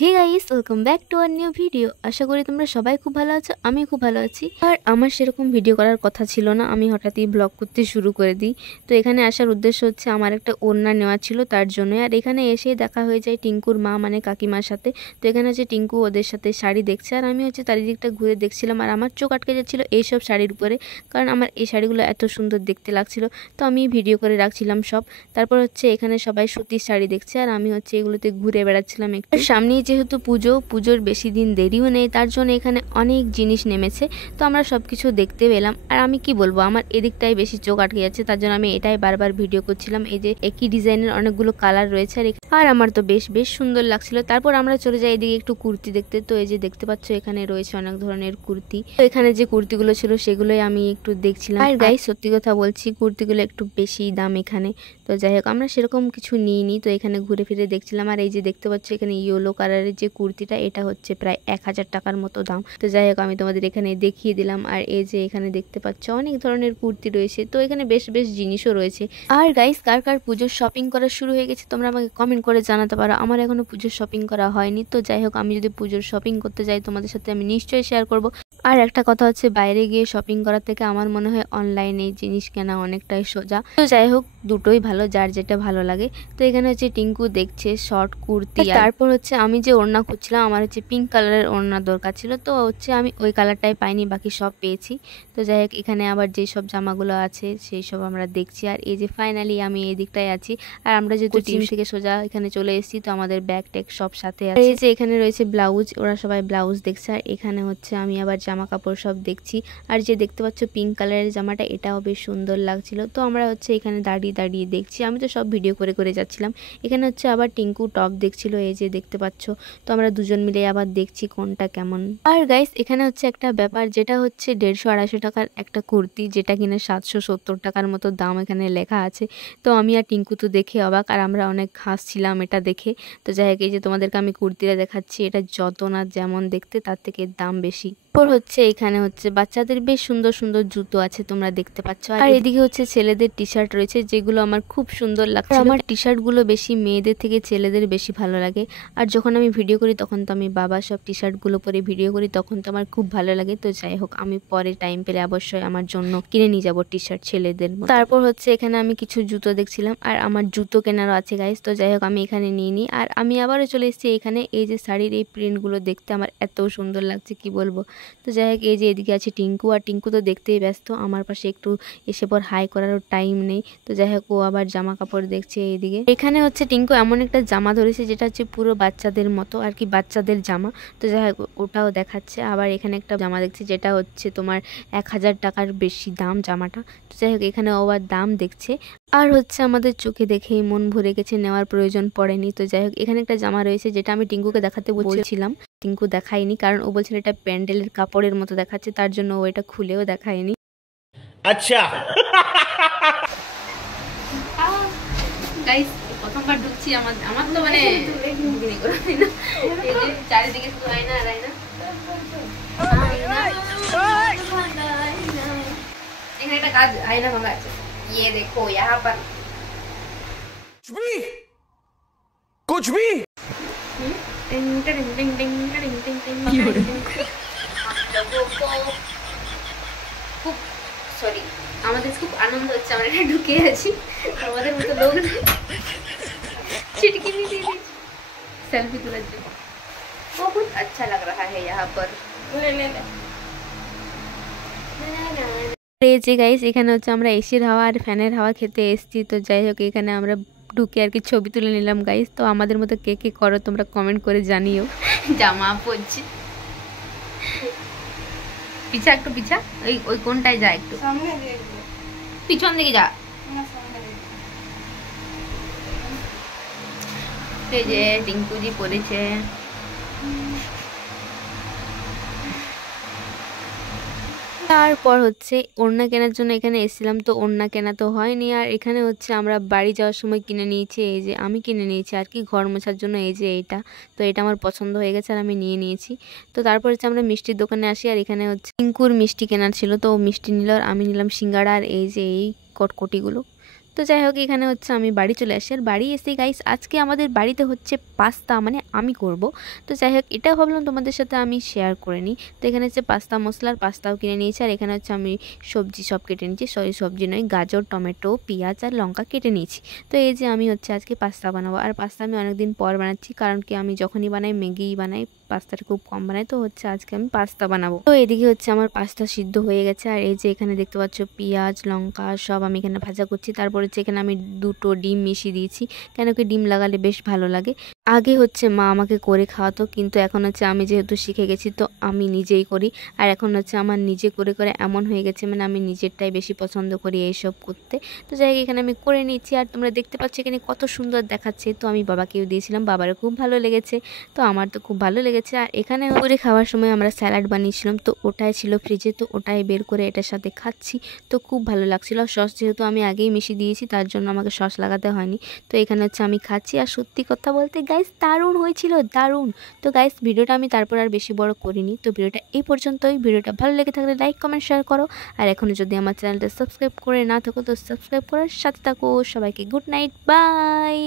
Hey guys, welcome back to our new video. আশা করি তোমরা সবাই খুব ভালো আছো। আমি খুব ভালো আছি। আর আমার সেরকম ভিডিও করার কথা ছিল না, আমি হঠাৎই ব্লগ করতে শুরু করে দিই। তো এখানে আসার উদ্দেশ্য হচ্ছে আমার একটা ওড়না নেওয়া ছিল তার জন্য। আর এখানে এসে দেখা হয়ে যায় টিঙ্কুর মা মানে কাকিমার সাথে। তো এখানে হচ্ছে টিঙ্কু ওদের সাথে শাড়ি দেখছে আর আমি হচ্ছে চারিদিকটা ঘুরে দেখছিলাম। আর আমার চোখ আটকে যাচ্ছিল এইসব শাড়ির উপরে, কারণ আমার এই শাড়িগুলো এত সুন্দর দেখতে লাগছিল। তো আমি ভিডিও করে রাখছিলাম সব। তারপর হচ্ছে এখানে সবাই সুতির শাড়ি দেখছে আর আমি হচ্ছে এগুলোতে ঘুরে বেড়াচ্ছিলাম একটু। সামনেই যেহেতু পুজোর বেশি দিন দেরিও নেই, তার জন্য এখানে অনেক জিনিস নেমেছে। তো আমরা সব কিছু দেখতে পেলাম। আর আমি কি বলবো, আমার এদিকটাই বেশি চোখ আটকে যাচ্ছে, তার জন্য আমি এটাই বারবার ভিডিও করছিলাম। এই যে একই ডিজাইনের অনেকগুলো কালার রয়েছে আর আমার তো বেশ বেশ সুন্দর লাগছিল। তারপর আমরা চলে যাই এদিকে একটু কুর্তি দেখতে। তো এই যে দেখতে পাচ্ছ এখানে রয়েছে অনেক ধরনের কুর্তি। তো এখানে যে কুর্তিগুলো ছিল সেগুলোই আমি একটু দেখছিলাম। আর গাইস, সত্যি কথা বলছি, কুর্তিগুলো একটু বেশি দাম এখানে। তো যাই হোক, আমরা সেরকম কিছু নিইনি। তো এখানে ঘুরে ফিরে দেখছিলাম। আর এই যে দেখতে পাচ্ছ এখানে ইয়েলো কালারের যে কুর্তিটা, এটা হচ্ছে প্রায় 1000 টাকার মতো দাম। তো যাই হোক, আমি তোমাদের এখানে দেখিয়ে দিলাম। আর এই যে এখানে দেখতে পাচ্ছ অনেক ধরনের কুর্তি রয়েছে। তো এখানে বেশ বেশ জিনিসও রয়েছে। আর গাইস, কার কার পুজোর শপিং করা শুরু হয়ে গেছে তোমরা আমাকে কমেন্ট করে জানাতে পারো। আমার এখনো পুজোর শপিং করা হয়নি। তো যাই হোক, আমি যদি পুজোর শপিং করতে যাই তোমাদের সাথে আমি নিশ্চয়ই শেয়ার করব। আর একটা কথা হচ্ছে, বাইরে গিয়ে শপিং করার থেকে আমার মনে হয় অনলাইনে জিনিস কেনা অনেকটাই সোজা। তো যাই হোক, দুটোই ভালো, যার যেটা ভালো লাগে। তো এখানে হচ্ছে টিঙ্কু দেখছে শর্ট কুর্তি। তারপর হচ্ছে আমি যে ওড়না খুঁজছিলাম, আমার হচ্ছে পিঙ্ক কালারের ওড়না দরকার ছিল। তো হচ্ছে আমি ওই কালারটাই পাইনি, বাকি সব পেয়েছি। তো যাই হোক, এখানে আবার যেই সব জামাগুলো আছে সেই সব আমরা দেখছি। আর এই যে ফাইনালি আমি এই দিকটায় আছি। আর আমরা যেহেতু টিম থেকে সোজা এখানে চলে এসেছি, তো আমাদের ব্যাগ ট্যাগ সব সাথে আছে। এই যে এখানে রয়েছে ব্লাউজ, ওরা সবাই ব্লাউজ দেখছে। আর এখানে হচ্ছে আমি আবার জামা কাপড় সব দেখছি। আর যে দেখতে পাচ্ছ পিঙ্ক কালারের জামাটা, এটাও বেশ সুন্দর লাগছিল। তো আমরা হচ্ছে এখানে দাঁড়িয়ে দাঁড়িয়ে দেখছি। আমি তো সব ভিডিও করে করে যাচ্ছিলাম। এখানে হচ্ছে আবার টিঙ্কু টপ দেখছিল, এই যে দেখতে পাচ্ছ। তো আমরা দুজন মিলে আবার দেখছি কোনটা কেমন। আর গাইস, এখানে হচ্ছে একটা ব্যাপার, যেটা হচ্ছে 150-250 টাকার একটা কুর্তি, যেটা কিনা 770 টাকার মতো দাম এখানে লেখা আছে। তো আমি আর টিঙ্কু তো দেখে অবাক, আর আমরা অনেক হাসছিলাম এটা দেখে। তো যাই হোক, এই যে তোমাদেরকে আমি কুর্তিটা দেখাচ্ছি, এটা যত না যেমন দেখতে তার থেকে দাম বেশি। তারপর হচ্ছে এখানে হচ্ছে বাচ্চাদের বেশ সুন্দর সুন্দর জুতো আছে, তোমরা দেখতে পাচ্ছ। আর এদিকে হচ্ছে ছেলেদের টি শার্ট রয়েছে, যেগুলো আমার খুব সুন্দর লাগছে। আমার টি শার্ট গুলো বেশি মেয়েদের থেকে ছেলেদের বেশি ভালো লাগে। আর যখন আমি ভিডিও করি তখন তো আমি বাবা সব টি শার্ট গুলো পরে ভিডিও করি, তখন তো আমার খুব ভালো লাগে। তো যাই হোক, আমি পরে টাইম পেলে অবশ্যই আমার জন্য কিনে নিয়ে যাবো টি শার্ট ছেলেদের। তারপর হচ্ছে এখানে আমি কিছু জুতো দেখছিলাম, আর আমার জুতো কেনারও আছে গাইস। তো যাই হোক, আমি এখানে নিয়ে নিই। আর আমি আবারও চলে এসেছি এখানে। এই যে শাড়ির এই প্রিন্ট গুলো দেখতে আমার এত সুন্দর লাগছে, কি বলবো। তো যাই হোক, এই যে এদিকে আছে টিঙ্কু, আর টিঙ্কু তো দেখতেই ব্যস্ত, আমার পাশে একটু এসে পর হাই করারও টাইম নেই। তো যাই হোক, ও আবার জামা কাপড় দেখছে এইদিকে। এখানে হচ্ছে টিঙ্কু এমন একটা জামা ধরেছে, যেটা হচ্ছে পুরো বাচ্চাদের মতো আর কি, বাচ্চাদের জামা। তো যাই হোক, ওটাও দেখাচ্ছে। আবার এখানে একটা জামা দেখছি, যেটা হচ্ছে তোমার 1000 টাকার বেশি দাম জামাটা। তো যাই হোক, এখানে ও আবার দাম দেখছে। আর হচ্ছে আমাদের চোখে দেখেই মন ভরে গেছে, নেওয়ার প্রয়োজন পড়েনি। তো যাই হোক, এখানে একটা জামা রয়েছে, যেটা আমি টিঙ্কুকে দেখাতে বলছিলাম। টিঙ্কু দেখায়নি, কারণ ও বলছিল এটা প্যান্ডেলের কাপড়ের মতো দেখাচ্ছে, তার জন্য ও এটা খুলেও দেখায়নি। আচ্ছা গাইস, প্রথমবার ঢুকছি। আমার আমার তো মানে চারিদিকে শুধু আয়না আর আয়না। এখানে একটা কাজ আয়না ভাঙা আছে, ये देखो यहाँ पर कुछ भी খুব সরি, আমাদের খুব আনন্দ হচ্ছে, আমরা এখানে ঢুকে আছি। আমাদের মতো লোক चिटकी नहीं दी सेल्फी तुरंत। बहुत अच्छा लग रहा है यहाँ पर। এই যে গাইস, এখানে হচ্ছে আমরা এসির হাওয়া আর ফ্যানের হাওয়া খেতে এসেছি। তো যাই হোক, এখানে আমরা ঢুকে আর কি ছবি তুলে নিলাম গাইস। তো আমাদের মতো কে কে করো তোমরা কমেন্ট করে জানিও। জামা পরছি, পিছা একটু পিছা, ওই ওই কোনটায় যা, একটু পিছন দিকে যা। এই যে টিঙ্কুজি পরেছে। তারপর হচ্ছে ওড়না কেনার জন্য এখানে এসেছিলাম। তো ওড়না কেনা তো হয়নি। আর এখানে হচ্ছে আমরা বাড়ি যাওয়ার সময় কিনে নিয়েছি, এই যে আমি কিনে নিয়েছি আর কি, ঘর মোছার জন্য। এই যে এইটা, তো এটা আমার পছন্দ হয়ে গেছে আর আমি নিয়ে নিয়েছি। তো তারপর হচ্ছে আমরা মিষ্টির দোকানে আসি, আর এখানে হচ্ছে টিঙ্কুর মিষ্টি কেনার ছিল, তো ও মিষ্টি নিল আর আমি নিলাম সিঙ্গাড়া আর এই যে এই কটকটিগুলো। তো যাই হোক এখানে হচ্ছে আমি বাড়ি চলে আসি, আর বাড়ি এসে গাইস আজকে আমাদের বাড়িতে হচ্ছে পাস্তা, মানে আমি করব। তো যাই হোক এটাও ভাবলাম তোমাদের সাথে আমি শেয়ার করে নিই। তো এখানে হচ্ছে পাস্তা মশলার পাস্তাও কিনে নিয়েছি, আর এখানে হচ্ছে আমি সবজি সব কেটে নিয়েছি, সবজি নয়, গাজর, টমেটো, পেঁয়াজ আর লঙ্কা কেটে নিয়েছি। তো এই যে আমি হচ্ছে আজকে পাস্তা বানাবো, আর পাস্তা আমি অনেকদিন পর বানাচ্ছি, কারণ কি আমি যখনই বানাই ম্যাগি বানাই, পাস্তাটা খুব কম বানাই। তো হচ্ছে আজকে আমি পাস্তা বানাবো। তো এদিকে হচ্ছে আমার পাস্তা সিদ্ধ হয়ে গেছে, আর এই যে এখানে দেখতে পাচ্ছ পেঁয়াজ, লঙ্কা সব আমি এখানে ভাজা করছি। তারপরে হচ্ছে এখানে আমি 2টো ডিম মিশিয়ে দিয়েছি, কেন কি ডিম লাগালে বেশ ভালো লাগে। আগে হচ্ছে মা আমাকে করে খাওয়াতো, কিন্তু এখন হচ্ছে আমি যেহেতু শিখে গেছি তো আমি নিজেই করি। আর এখন হচ্ছে আমার নিজে করে করে এমন হয়ে গেছে, মানে আমি নিজেরটাই বেশি পছন্দ করি এইসব করতে। তো যাই হোক এখানে আমি করে নিচ্ছি, আর তোমরা দেখতে পাচ্ছ এখানে কত সুন্দর দেখাচ্ছে। তো আমি বাবাকেও দিয়েছিলাম, বাবারও খুব ভালো লেগেছে, তো আমার তো খুব ভালো লেগেছে। আর এখানে করে খাওয়ার সময় আমরা স্যালাড বানিয়েছিলাম, তো ওটাই ছিল ফ্রিজে, তো ওটাই বের করে এটার সাথে খাচ্ছি। তো খুব ভালো লাগছিল। সস যেহেতু আমি আগেই মিশিয়ে দিয়েছি, তার জন্য আমাকে সস লাগাতে হয়নি। তো এখানে হচ্ছে আমি খাচ্ছি, আর সত্যি কথা বলতে গাইস দারুণ হয়েছিল, দারুণ। তো গাইস ভিডিওটা আমি তারপর আর বেশি বড় করিনি। তো ভিডিওটা এই পর্যন্তই। ভিডিওটা ভালো লেগে থাকলে লাইক, কমেন্ট, শেয়ার করো। আর এখনো যদি আমার চ্যানেলটা সাবস্ক্রাইব করে না থাকো তো সাবস্ক্রাইব করার সাথে থাকো। সবাইকে গুড নাইট, বাই।